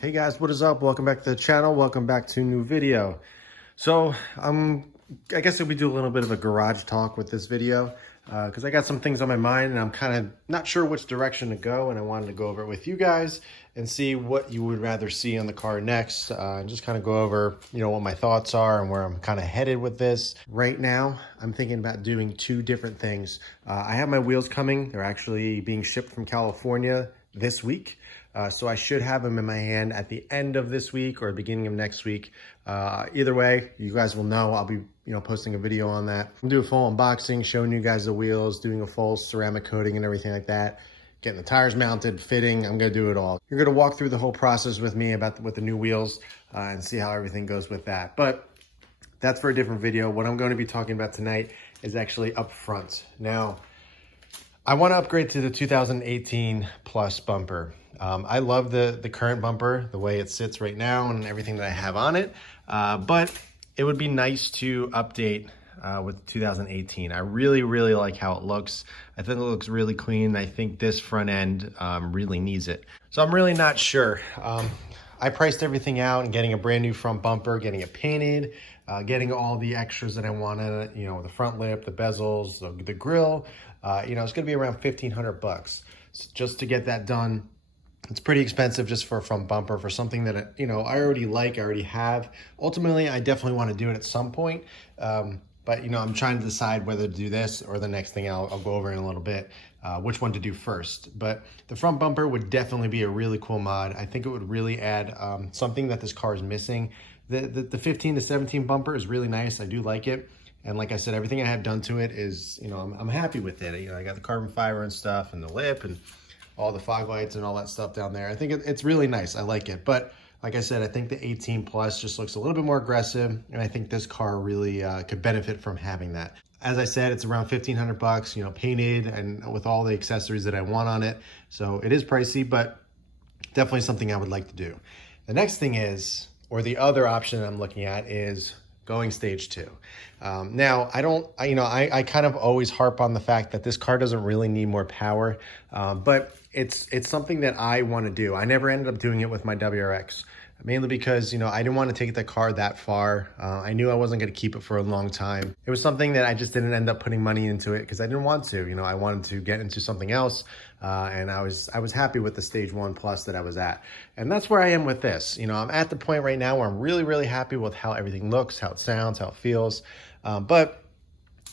Hey guys, what is up? Welcome back to the channel. Welcome back to a new video. So I guess we do a little bit of a garage talk with this video because I got some things on my mind and I'm kind of not sure which direction to go, and I wanted to go over it with you guys and see what you would rather see on the car next, and just kind of go over, what my thoughts are and where I'm kind of headed with this. Right now, I'm thinking about doing two different things. I have my wheels coming. They're actually being shipped from California this week. So I should have them in my hand at the end of this week or beginning of next week. Either way, you guys will know. I'll be, posting a video on that. I'm gonna do a full unboxing, showing you guys the wheels, doing a full ceramic coating and everything like that, getting the tires mounted, fitting. I'm gonna do it all. You're gonna walk through the whole process with me with the new wheels and see how everything goes with that. But that's for a different video. What I'm going to be talking about tonight is actually up front. Now, I want to upgrade to the 2018 Plus bumper. I love the current bumper, the way it sits right now and everything that I have on it. But it would be nice to update with 2018. I really, really like how it looks. I think it looks really clean. I think this front end really needs it. So I'm really not sure. I priced everything out and getting a brand new front bumper, getting it painted, getting all the extras that I wanted, the front lip, the bezels, the grill. It's gonna be around 1,500 bucks just to get that done. It's pretty expensive just for a front bumper for something that, I already like, I already have. Ultimately, I definitely want to do it at some point. But, I'm trying to decide whether to do this or the next thing I'll go over in a little bit, which one to do first. But the front bumper would definitely be a really cool mod. I think it would really add something that this car is missing. The 15 to 17 bumper is really nice. I do like it. And like I said, everything I have done to it is, I'm happy with it. I got the carbon fiber and stuff and the lip and all the fog lights and all that stuff down there. I think it's really nice. I like it. But like I said, I think the 18 Plus just looks a little bit more aggressive. And I think this car really could benefit from having that. As I said, it's around 1,500 bucks, painted and with all the accessories that I want on it. So it is pricey, but definitely something I would like to do. The next thing is, or the other option I'm looking at is going stage 2. Now, I kind of always harp on the fact that this car doesn't really need more power, but it's something that I want to do. I never ended up doing it with my WRX, mainly because, I didn't want to take the car that far. I knew I wasn't going to keep it for a long time. It was something that I just didn't end up putting money into it because I didn't want to. I wanted to get into something else, and I was happy with the stage 1 Plus that I was at. And that's where I am with this. I'm at the point right now where I'm really, really happy with how everything looks, how it sounds, how it feels. But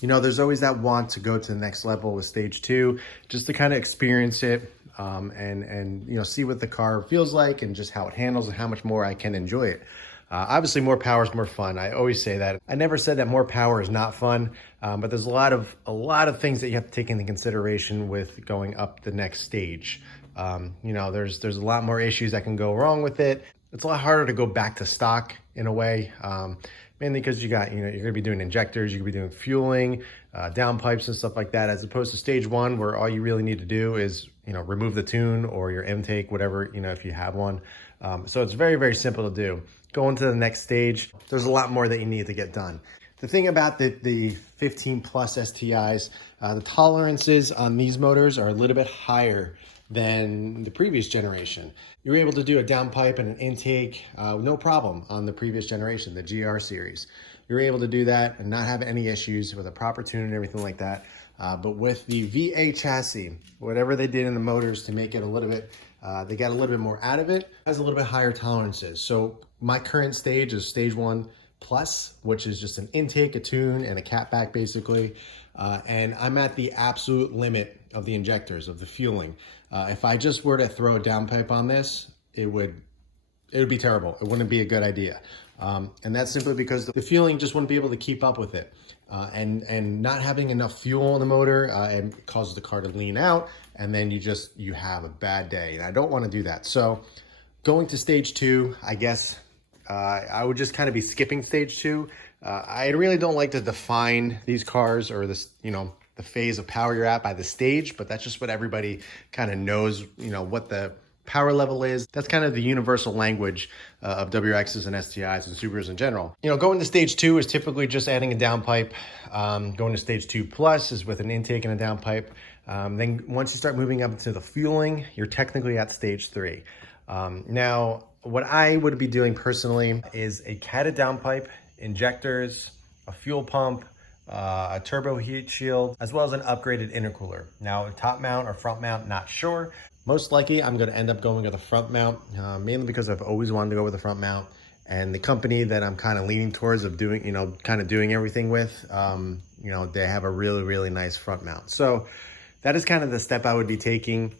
there's always that want to go to the next level with stage 2, just to kind of experience it, and see what the car feels like and just how it handles and how much more I can enjoy it. Obviously, more power is more fun. I always say that. I never said that more power is not fun, but there's a lot of things that you have to take into consideration with going up the next stage. There's a lot more issues that can go wrong with it. It's a lot harder to go back to stock in a way. Mainly because you're gonna be doing injectors, you're gonna be doing fueling, downpipes and stuff like that, as opposed to stage 1 where all you really need to do is, remove the tune or your intake, whatever, if you have one. So it's very, very simple to do. Going to the next stage, there's a lot more that you need to get done. The thing about the 15 Plus STIs, the tolerances on these motors are a little bit higher than the previous generation. You were able to do a downpipe and an intake, no problem on the previous generation, the GR series. You were able to do that and not have any issues with a proper tune and everything like that. But with the VA chassis, whatever they did in the motors to make it a little bit, they got a little bit more out of it, has a little bit higher tolerances. So my current stage is stage 1 Plus, which is just an intake, a tune, and a catback basically. And I'm at the absolute limit of the injectors, of the fueling. If I just were to throw a downpipe on this, it would be terrible. It wouldn't be a good idea. And that's simply because the fueling just wouldn't be able to keep up with it. And not having enough fuel in the motor and causes the car to lean out, and then you have a bad day. And I don't want to do that. So going to stage 2, I guess I would just kind of be skipping stage 2. I really don't like to define these cars or this, the phase of power you're at by the stage, but that's just what everybody kind of knows, what the power level is. That's kind of the universal language of WRXs and STIs and Subarus in general. Going to stage 2 is typically just adding a downpipe. Going to stage 2 Plus is with an intake and a downpipe. Then once you start moving up to the fueling, you're technically at stage 3. Now, what I would be doing personally is a catted downpipe, injectors, a fuel pump, a turbo heat shield, as well as an upgraded intercooler. Now, top mount or front mount, not sure. Most likely, I'm going to end up going with a front mount, mainly because I've always wanted to go with a front mount. And the company that I'm kind of leaning towards of doing, kind of doing everything with, they have a really, really nice front mount. So that is kind of the step I would be taking.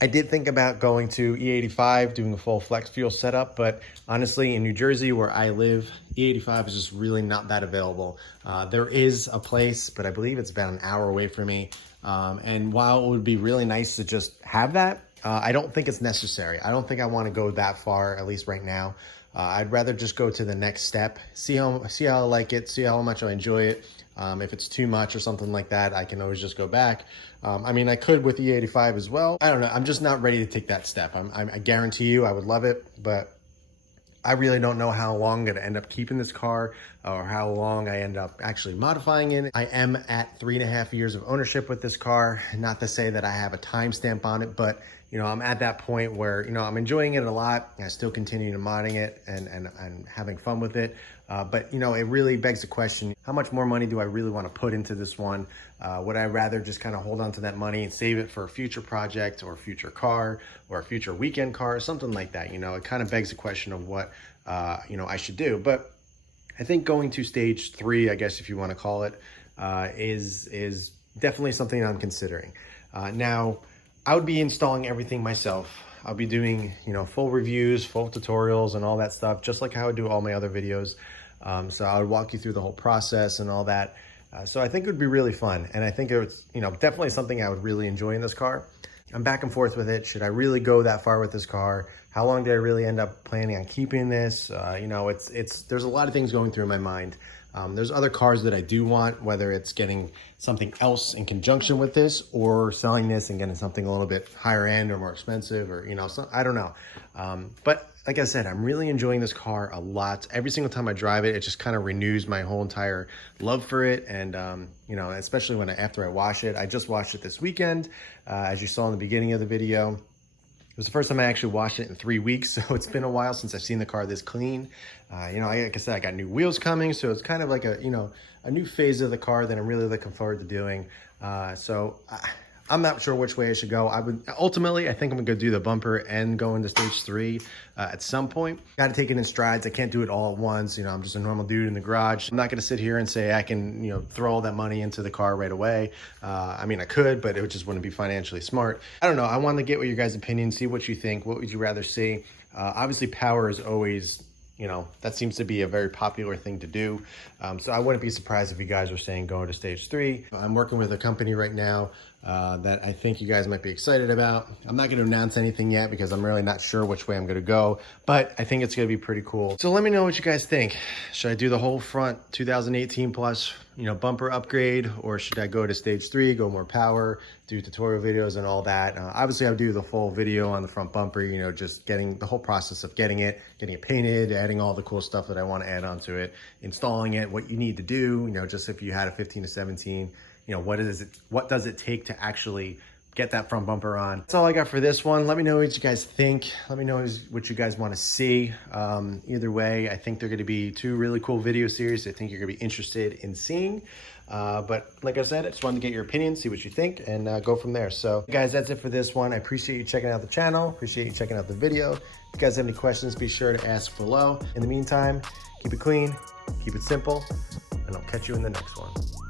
I did think about going to E85, doing a full flex fuel setup, but honestly, in New Jersey where I live, E85 is just really not that available. There is a place, but I believe it's about an hour away from me. And while it would be really nice to just have that, I don't think it's necessary. I don't think I want to go that far, at least right now. I'd rather just go to the next step, see how I like it, see how much I enjoy it. If it's too much or something like that, I can always just go back. I mean, I could with the E85 as well. I don't know. I'm just not ready to take that step. I guarantee you I would love it, but I really don't know how long I'm going to end up keeping this car or how long I end up actually modifying it. I am at 3.5 years of ownership with this car. Not to say that I have a timestamp on it, but I'm at that point where, I'm enjoying it a lot. I still continue to modding it and having fun with it. But it really begs the question, how much more money do I really want to put into this one? Would I rather just kind of hold on to that money and save it for a future project or a future car or a future weekend car or something like that? It kind of begs the question of what, I should do. But I think going to stage 3, I guess if you want to call it, is definitely something I'm considering. Now, I would be installing everything myself. I'll be doing, full reviews, full tutorials and all that stuff, just like how I do all my other videos. So I would walk you through the whole process and all that. So I think it would be really fun. And I think it's, definitely something I would really enjoy in this car. I'm back and forth with it. Should I really go that far with this car? How long do I really end up planning on keeping this? There's a lot of things going through my mind. There's other cars that I do want, whether it's getting something else in conjunction with this or selling this and getting something a little bit higher end or more expensive or, I don't know. But like I said, I'm really enjoying this car a lot. Every single time I drive it, it just kind of renews my whole entire love for it. And, especially after I wash it. I just washed it this weekend, as you saw in the beginning of the video. It was the first time I actually washed it in 3 weeks, so it's been a while since I've seen the car this clean. Like I said, I got new wheels coming, so it's kind of like a new phase of the car that I'm really looking forward to doing. I'm not sure which way I should go. I think I'm gonna do the bumper and go into stage 3 at some point. Got to take it in strides. I can't do it all at once. I'm just a normal dude in the garage. I'm not gonna sit here and say I can, throw all that money into the car right away. I mean, I could, but it just wouldn't be financially smart. I don't know. I want to get what your guys' opinion, see what you think. What would you rather see? Obviously, power is always, that seems to be a very popular thing to do. So I wouldn't be surprised if you guys are saying go to stage 3. I'm working with a company right now that I think you guys might be excited about. I'm not going to announce anything yet because I'm really not sure which way I'm going to go, but I think it's going to be pretty cool. So let me know what you guys think. Should I do the whole front 2018 plus, bumper upgrade, or should I go to stage 3, go more power, do tutorial videos and all that? Obviously I'll do the full video on the front bumper, just getting the whole process of getting it painted, adding all the cool stuff that I want to add onto it, installing it, what you need to do, just if you had a 15 to 17, what does it take to actually get that front bumper on? That's all I got for this one. Let me know what you guys think. Let me know what you guys want to see. Either way, I think they're going to be 2 really cool video series I think you're going to be interested in seeing. But like I said, I just wanted to get your opinion, see what you think, and go from there. So guys, that's it for this one. I appreciate you checking out the channel. Appreciate you checking out the video. If you guys have any questions, be sure to ask below. In the meantime, keep it clean, keep it simple, and I'll catch you in the next one.